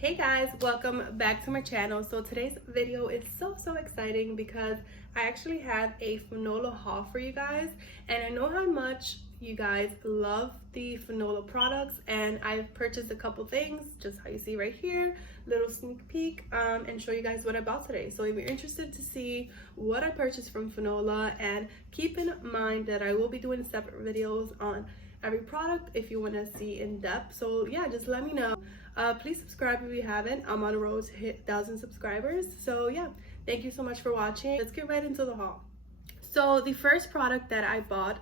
Hey guys, welcome back to my channel. So today's video is so exciting because I actually have a FANOLA haul for you guys, and I know how much you guys love the FANOLA products, and I've purchased a couple things, just how you see right here, little sneak peek, and show you guys what I bought today. So if you're interested to see what I purchased from FANOLA, and keep in mind that I will be doing separate videos on every product if you want to see in depth. So yeah, just let me know. Please subscribe if you haven't. I'm on a road to hit 1,000 subscribers. So yeah, thank you so much for watching. Let's get right into the haul. So the first product that I bought,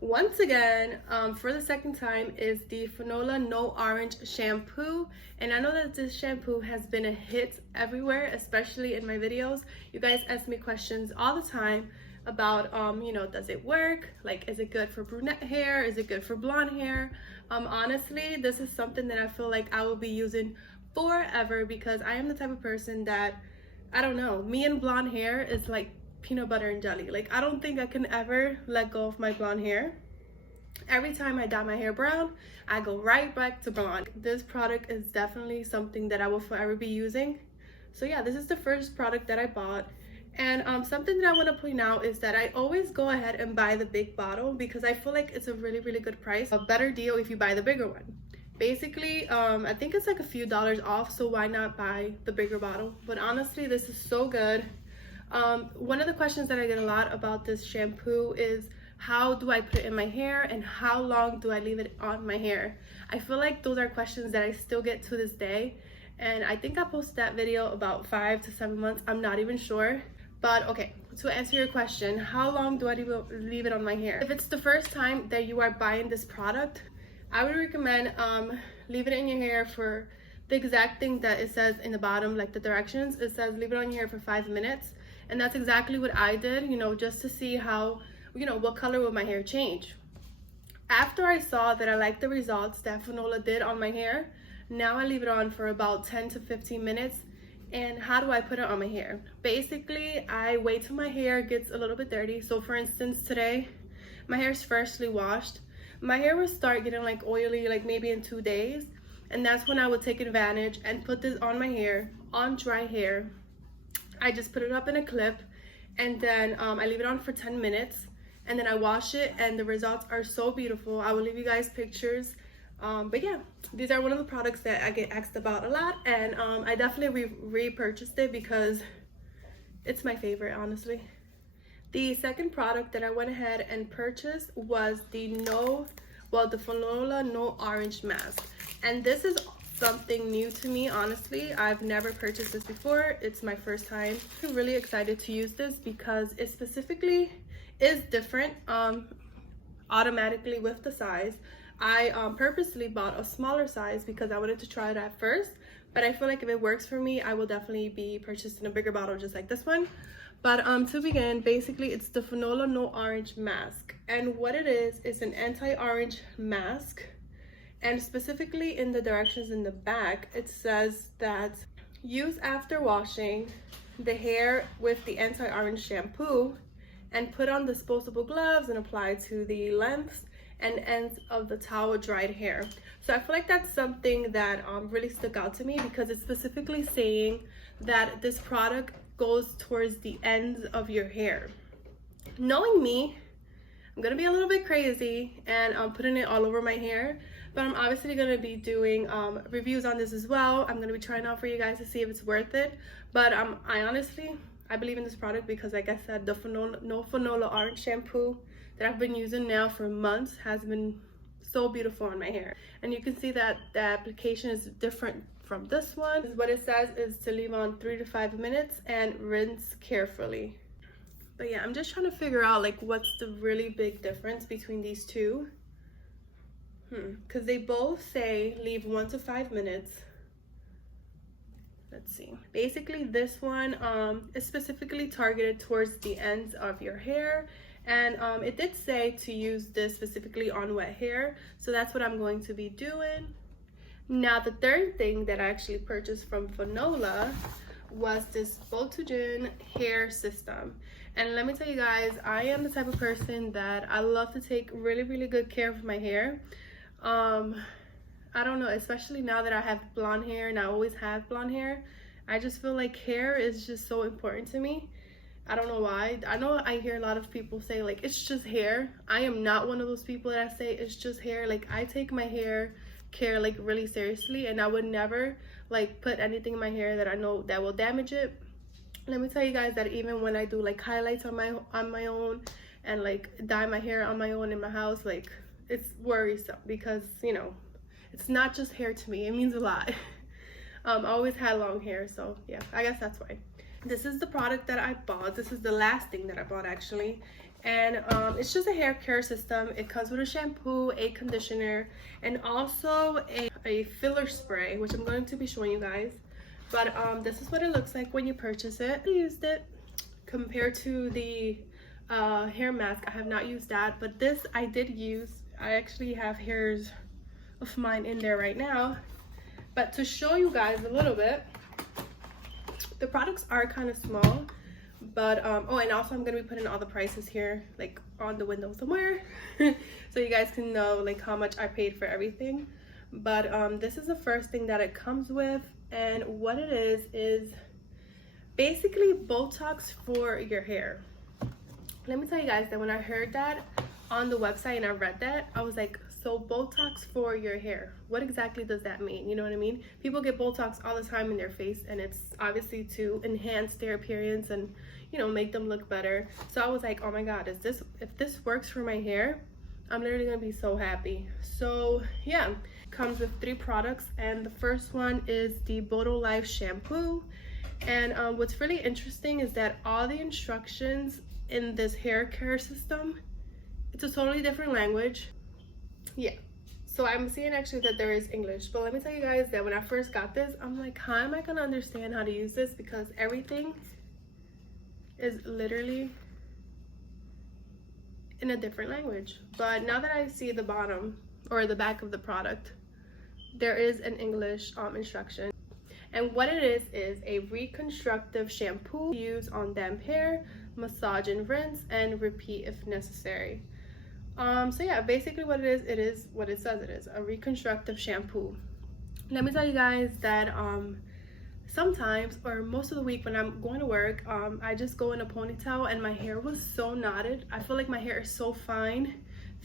once again, for the second time, is the FANOLA No Orange Shampoo. And I know that this shampoo has been a hit everywhere, especially in my videos. You guys ask me questions all the time about you know, does it work, like is it good for brunette hair, is it good for blonde hair? Honestly, this is something that I feel like I will be using forever, because I am the type of person that, I don't know, me and blonde hair is like peanut butter and jelly. Like, I don't think I can ever let go of my blonde hair. Every time I dye my hair brown, I go right back to blonde. This product is definitely something that I will forever be using. So yeah, this is the first product that I bought. And something that I want to point out is that I always go ahead and buy the big bottle, because I feel like it's a really good price, a better deal if you buy the bigger one. Basically, I think it's like a few dollars off, so why not buy the bigger bottle? But honestly, this is so good. One of the questions that I get a lot about this shampoo is, how do I put it in my hair and how long do I leave it on my hair? I feel like those are questions that I still get to this day, and I think I posted that video about 5 to 7 months, I'm not even sure. But okay, to answer your question, how long do I leave it on my hair? If it's the first time that you are buying this product, I would recommend leave it in your hair for the exact thing that it says in the bottom, like the directions. It says leave it on your hair for 5 minutes, and that's exactly what I did, you know, just to see how, you know, what color will my hair change. After I saw that I liked the results that FANOLA did on my hair, now I leave it on for about 10 to 15 minutes. And how do I put it on my hair? Basically, I wait till my hair gets a little bit dirty. So for instance, today, my hair is freshly washed. My hair will start getting like oily, like maybe in 2 days. And that's when I would take advantage and put this on my hair, on dry hair. I just put it up in a clip, and then I leave it on for 10 minutes. And then I wash it, and the results are so beautiful. I will leave you guys pictures. But yeah, these are one of the products that I get asked about a lot, and I definitely repurchased it because it's my favorite, honestly. The second product that I went ahead and purchased was the FANOLA No Orange Mask, and this is something new to me. Honestly, I've never purchased this before. It's my first time. I'm really excited to use this because it specifically is different automatically with the size. I purposely bought a smaller size because I wanted to try it at first, but I feel like if it works for me, I will definitely be purchasing a bigger bottle just like this one. But to begin, basically it's the FANOLA No Orange Mask, and what it is an anti-orange mask. And specifically in the directions in the back, it says that use after washing the hair with the anti-orange shampoo, and put on disposable gloves and apply to the lengths and ends of the towel dried hair. So I feel like that's something that really stuck out to me, because it's specifically saying that this product goes towards the ends of your hair. Knowing me, I'm gonna be a little bit crazy and I'm putting it all over my hair, but I'm obviously gonna be doing reviews on this as well. I'm gonna be trying out for you guys to see if it's worth it. But I believe in this product because, like I said, the FANOLA Orange Shampoo that I've been using now for months has been so beautiful on my hair. And you can see that the application is different from this one. What it says is to leave on 3 to 5 minutes and rinse carefully. But yeah, I'm just trying to figure out like what's the really big difference between these two. Because they both say leave 1 to 5 minutes. Let's see. Basically, this one is specifically targeted towards the ends of your hair. And it did say to use this specifically on wet hair. So that's what I'm going to be doing. Now, the third thing that I actually purchased from FANOLA was this Botox hair system. And let me tell you guys, I am the type of person that I love to take really good care of my hair. I don't know, especially now that I have blonde hair and I always have blonde hair, I just feel like hair is just so important to me. I don't know why. I know I hear a lot of people say like it's just hair. I am not one of those people that say it's just hair. Like I take my hair care like really seriously, and I would never like put anything in my hair that I know that will damage it. Let me tell you guys that even when I do like highlights on my own and like dye my hair on my own in my house, like it's worrisome because, you know, it's not just hair to me. It means a lot. I always had long hair, so yeah, I guess that's why. This is the product that I bought. This is the last thing that I bought actually, and it's just a hair care system. It comes with a shampoo, a conditioner, and also a filler spray, which I'm going to be showing you guys. But this is what it looks like when you purchase it. I used it compared to the hair mask. I have not used that, but this I did use. I actually have hairs of mine in there right now. But to show you guys a little bit, the products are kind of small, but oh, and also I'm gonna be putting all the prices here like on the window somewhere so you guys can know like how much I paid for everything. But this is the first thing that it comes with, and what it is basically Botox for your hair. Let me tell you guys that when I heard that on the website and I read that, I was like, so Botox for your hair, what exactly does that mean? You know what I mean? People get Botox all the time in their face, and it's obviously to enhance their appearance and, you know, make them look better. So I was like, oh my god, if this works for my hair, I'm literally gonna be so happy. So yeah, comes with 3 products, and the first one is the BOTOLIFE shampoo. And what's really interesting is that all the instructions in this hair care system, it's a totally different language. Yeah, so I'm seeing actually that there is English, but let me tell you guys that when I first got this, I'm like, how am I gonna understand how to use this, because everything is literally in a different language. But now that I see the bottom or the back of the product, there is an English instruction. And what it is a reconstructive shampoo used on damp hair, massage and rinse, and repeat if necessary. So yeah, basically what it is what it says it is, a reconstructive shampoo. Let me tell you guys that sometimes, or most of the week when I'm going to work, I just go in a ponytail and my hair was so knotted. I feel like my hair is so fine,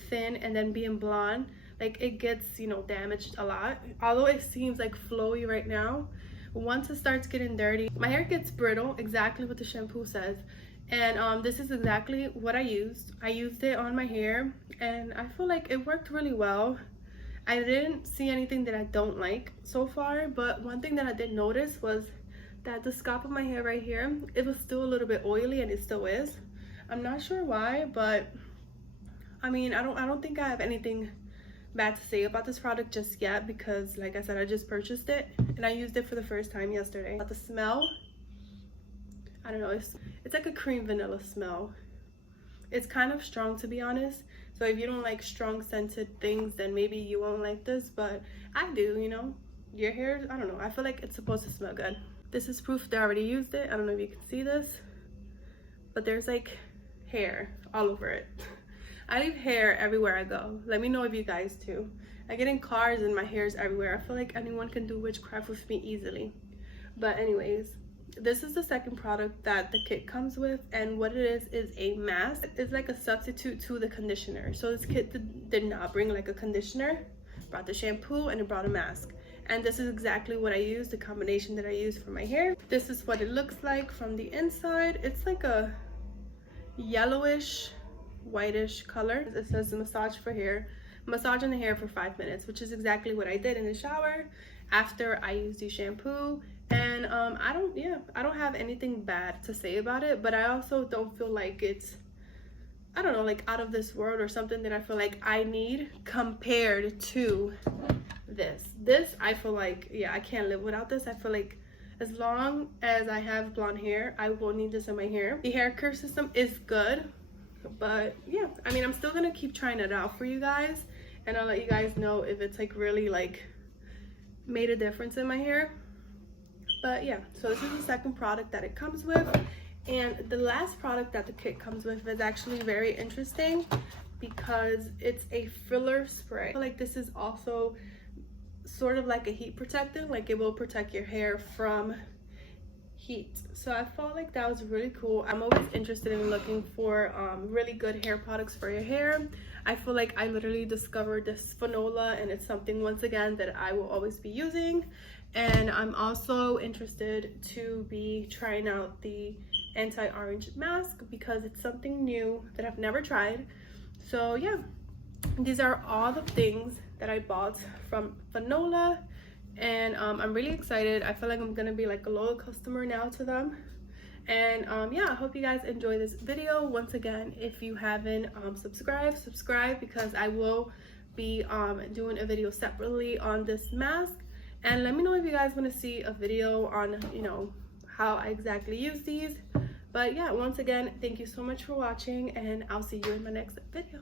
thin, and then being blonde, like it gets, you know, damaged a lot. Although it seems like flowy right now, once it starts getting dirty, my hair gets brittle, exactly what the shampoo says. And this is exactly what I used. I used it on my hair, and I feel like it worked really well. I didn't see anything that I don't like so far, but one thing that I did notice was that the scalp of my hair right here, it was still a little bit oily, and it still is. I'm not sure why, but I mean, I don't think I have anything bad to say about this product just yet, because like I said, I just purchased it and I used it for the first time yesterday. But the smell, I don't know, it's like a cream vanilla smell. It's kind of strong, to be honest, so if you don't like strong scented things, then maybe you won't like this, but I do, you know. Your hair, I don't know, I feel like it's supposed to smell good. This is proof that I already used it. I don't know if you can see this, but there's like hair all over it. I leave hair everywhere I go. Let me know if you guys too. I get in cars and my hair is everywhere. I feel like anyone can do witchcraft with me easily. But anyways, this is the second product that the kit comes with, and what it is a mask. It's like a substitute to the conditioner. So this kit did not bring like a conditioner, it brought the shampoo, and it brought a mask. And this is exactly what I used, the combination that I used for my hair. This is what it looks like from the inside. It's like a yellowish whitish color. It says massage for hair, massage in the hair for 5 minutes, which is exactly what I did in the shower after I used the shampoo. And I don't have anything bad to say about it, but I also don't feel like it's, I don't know, like out of this world or something that I feel like I need compared to this. I feel like, yeah, I can't live without this. I feel like as long as I have blonde hair, I will need this in my hair. The hair care system is good, but yeah, I mean, I'm still gonna keep trying it out for you guys, and I'll let you guys know if it's like really like made a difference in my hair. But yeah, so this is the second product that it comes with, and the last product that the kit comes with is actually very interesting because it's a filler spray. I feel like this is also sort of like a heat protectant, like it will protect your hair from heat. So I felt like that was really cool. I'm always interested in looking for really good hair products for your hair. I feel like I literally discovered this FANOLA, and it's something once again that I will always be using. And I'm also interested to be trying out the anti-orange mask because it's something new that I've never tried. So yeah, these are all the things that I bought from FANOLA, and I'm really excited. I feel like I'm gonna be like a loyal customer now to them. And yeah, I hope you guys enjoy this video. Once again, if you haven't subscribe, because I will be doing a video separately on this mask. And let me know if you guys want to see a video on, you know, how I exactly use these. But yeah, once again, thank you so much for watching, and I'll see you in my next video.